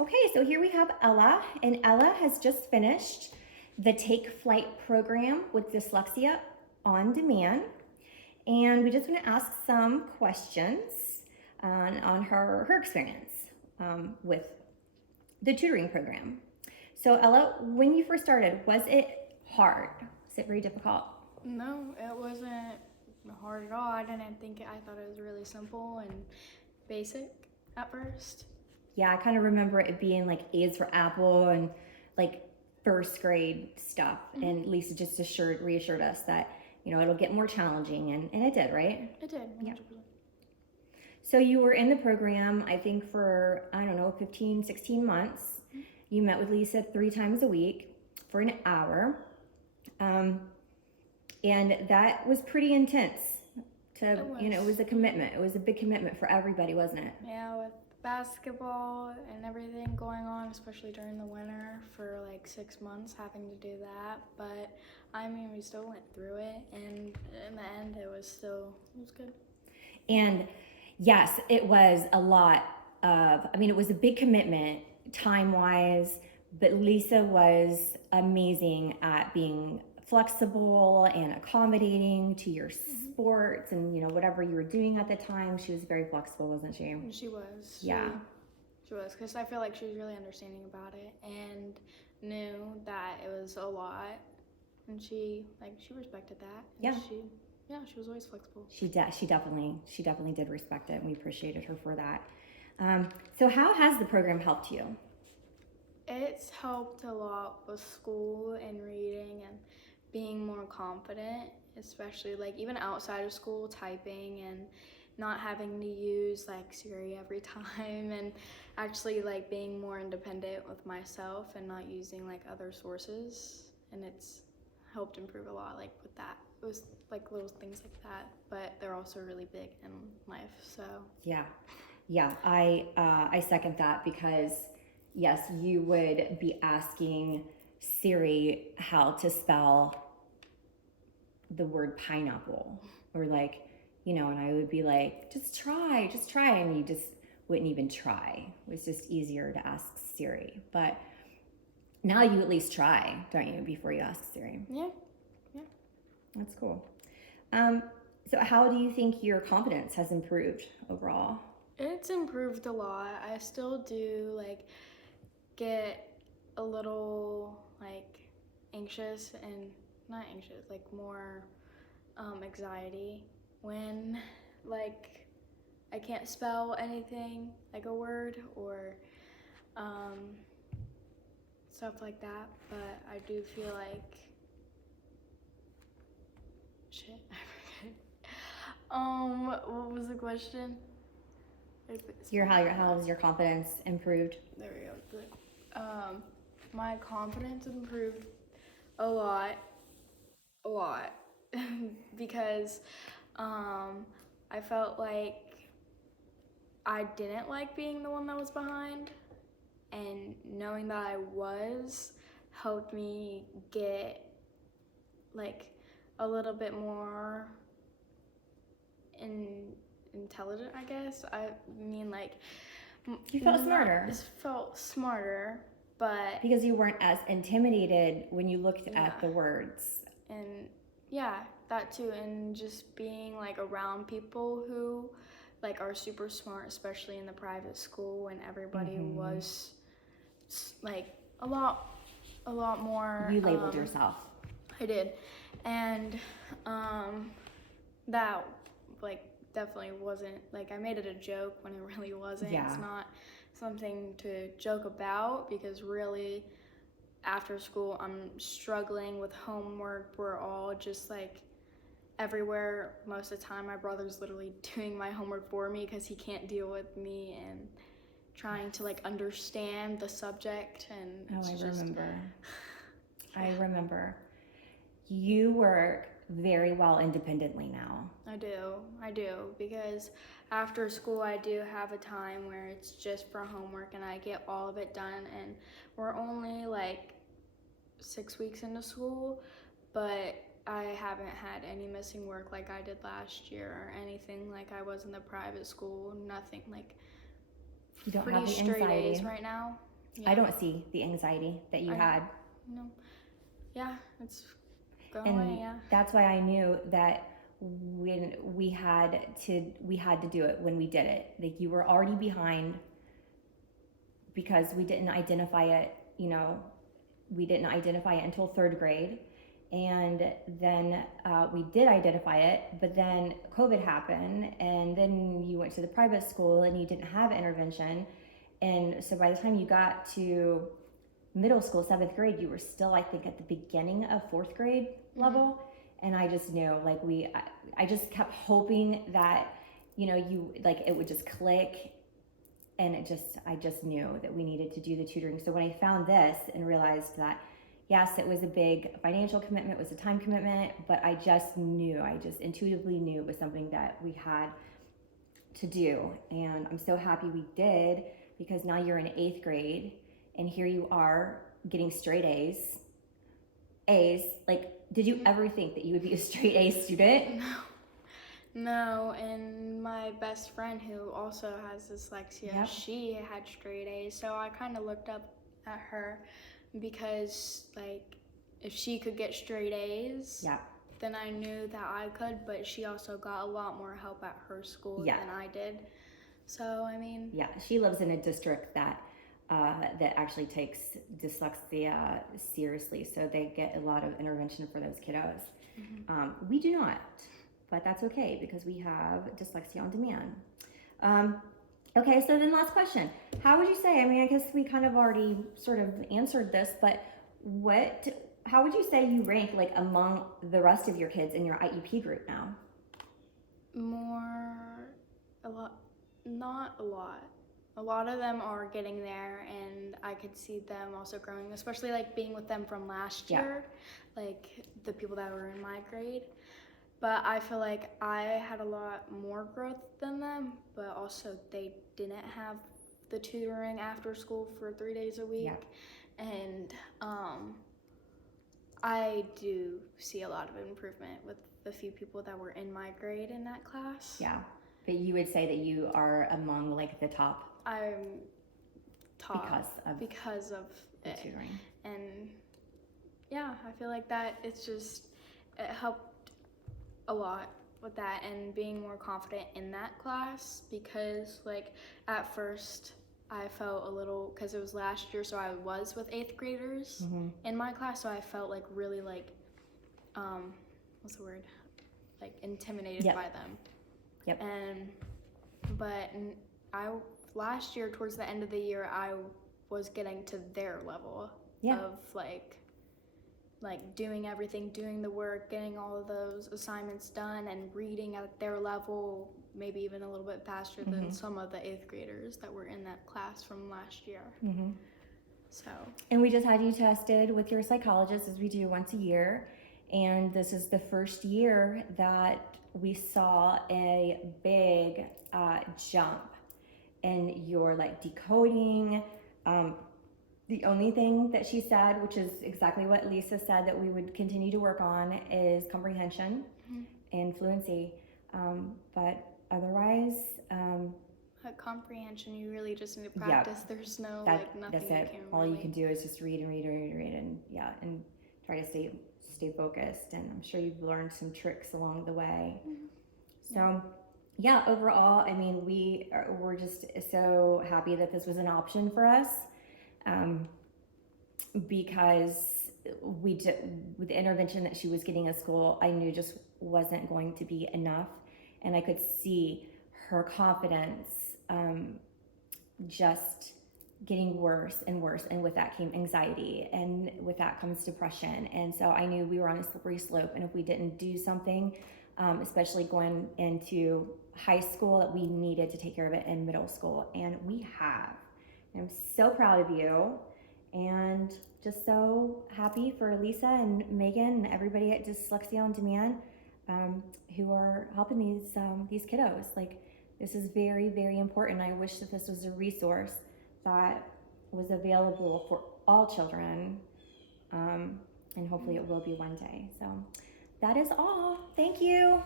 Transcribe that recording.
Okay, so here we have Ella, and Ella has just finished the Take Flight program with Dyslexia on Demand. And we just want to ask some questions on her experience with the tutoring program. So Ella, when you first started, was it hard? Was it very difficult? No, it wasn't hard at all. I thought it was really simple and basic at first. Yeah, I kind of remember it being like A's for Apple and like first grade stuff. Mm-hmm. And Lisa just reassured us that, it'll get more challenging, and it did, right? It did, 100%. Yeah. So you were in the program, I think for, 15, 16 months. Mm-hmm. You met with Lisa 3 times a week for an hour. And that was pretty intense. It was a commitment. It was a big commitment for everybody, wasn't it? Yeah, with basketball and everything going on, especially during the winter for like 6 months having to do that. But we still went through it, and in the end it was good. And yes, it was a lot of, it was a big commitment time-wise, but Lisa was amazing at being flexible and accommodating to your sports and whatever you were doing at the time. She was very flexible, wasn't she? She was. Yeah. She was, because I feel like she was really understanding about it and knew that it was a lot, and she respected that. Yeah. She was always flexible. She definitely did respect it, and we appreciated her for that. So how has the program helped you? It's helped a lot with school and reading and being more confident, especially like even outside of school, typing and not having to use like Siri every time, and actually like being more independent with myself and not using like other sources. And it's helped improve a lot, like with that. It was like little things like that, but they're also really big in life. So yeah, I second that, because yes, you would be asking Siri how to spell the word pineapple, or like, and I would be like, just try, and you just wouldn't even try. It was just easier to ask Siri. But now you at least try, don't you, before you ask Siri? Yeah. That's cool. So how do you think your confidence has improved overall? It's improved a lot. I still do like get a little like anxious, and not anxious, like more anxiety when like I can't spell anything, like a word or stuff like that. But I do feel like what was the question? How has your confidence improved? There we go. My confidence improved a lot, because I felt like I didn't like being the one that was behind, and knowing that I was helped me get like a little bit more intelligent, I guess. You felt smarter. It felt smarter, but because you weren't as intimidated when you looked at the words. And yeah, that too, and just being like around people who like are super smart, especially in the private school, and everybody was like a lot more. You labeled yourself. I did, and that like definitely wasn't, like I made it a joke when it really wasn't. Yeah. It's not something to joke about, because really after school I'm struggling with homework. We're all just like everywhere most of the time. My brother's literally doing my homework for me because he can't deal with me and trying to like understand the subject. And I remember. You work very well independently now. I do, because after school I do have a time where it's just for homework and I get all of it done, and we're only like 6 weeks into school, but I haven't had any missing work like I did last year or anything like I was in the private school. Nothing, like you don't pretty have the straight anxiety. A's right now. I don't see the anxiety that you had. No. Yeah, it's going And away, yeah. that's why I knew that when we had to do it when we did it. Like, you were already behind because we didn't identify it, we didn't identify it until 3rd grade. And then we did identify it, but then COVID happened, and then you went to the private school and you didn't have intervention. And so by the time you got to middle school, 7th grade, you were still, I think, at the beginning of 4th grade level. And I just knew, like, I just kept hoping that, you, like, it would just click. And I just knew that we needed to do the tutoring. So when I found this and realized that, yes, it was a big financial commitment, it was a time commitment, but I just intuitively knew it was something that we had to do. And I'm so happy we did, because now you're in 8th grade and here you are getting straight A's. Like, did you ever think that you would be a straight A student? No, and my best friend, who also has dyslexia, she had straight A's, so I kind of looked up at her, because, like, if she could get straight A's, then I knew that I could, but she also got a lot more help at her school than I did. So, I mean... Yeah, she lives in a district that actually takes dyslexia seriously, so they get a lot of intervention for those kiddos. We do not, but that's okay, because we have dyslexia on demand. Okay, so then last question. How would you say, I mean, I guess we kind of already sort of answered this, but how would you say you rank, like, among the rest of your kids in your IEP group now? Not a lot. A lot of them are getting there, and I could see them also growing, especially, like, being with them from last year, like the people that were in my grade. But I feel like I had a lot more growth than them, but also they didn't have the tutoring after school for 3 days a week. And I do see a lot of improvement with the few people that were in my grade in that class. Yeah, but you would say that you are among, like, the top? I'm top because of the tutoring. And yeah, I feel like that it helped a lot with that, and being more confident in that class, because, like, at first I felt a little, because it was last year, so I was with 8th graders in my class, so I felt, like, really, like, what's the word, like, intimidated by them. But last year, towards the end of the year, I was getting to their level of, like, doing everything, doing the work, getting all of those assignments done, and reading at their level, maybe even a little bit faster than some of the 8th graders that were in that class from last year. So. And we just had you tested with your psychologist, as we do once a year. And this is the first year that we saw a big jump in your, like, decoding. The only thing that she said, which is exactly what Lisa said that we would continue to work on, is comprehension and fluency. But otherwise... comprehension, you really just need to practice. There's no, nothing that's you it. can All really... you can do is just read, and try to stay focused. And I'm sure you've learned some tricks along the way. So, yeah, overall, I mean, we're just so happy that this was an option for us. Because with the intervention that she was getting at school, I knew just wasn't going to be enough, and I could see her confidence just getting worse and worse, and with that came anxiety, and with that comes depression. And so I knew we were on a slippery slope, and if we didn't do something, especially going into high school, that we needed to take care of it in middle school, and we have. I'm so proud of you, and just so happy for Lisa and Megan and everybody at Dyslexia on Demand who are helping these kiddos. Like, this is very, very important. I wish that this was a resource that was available for all children, and hopefully it will be one day. So that is all. Thank you.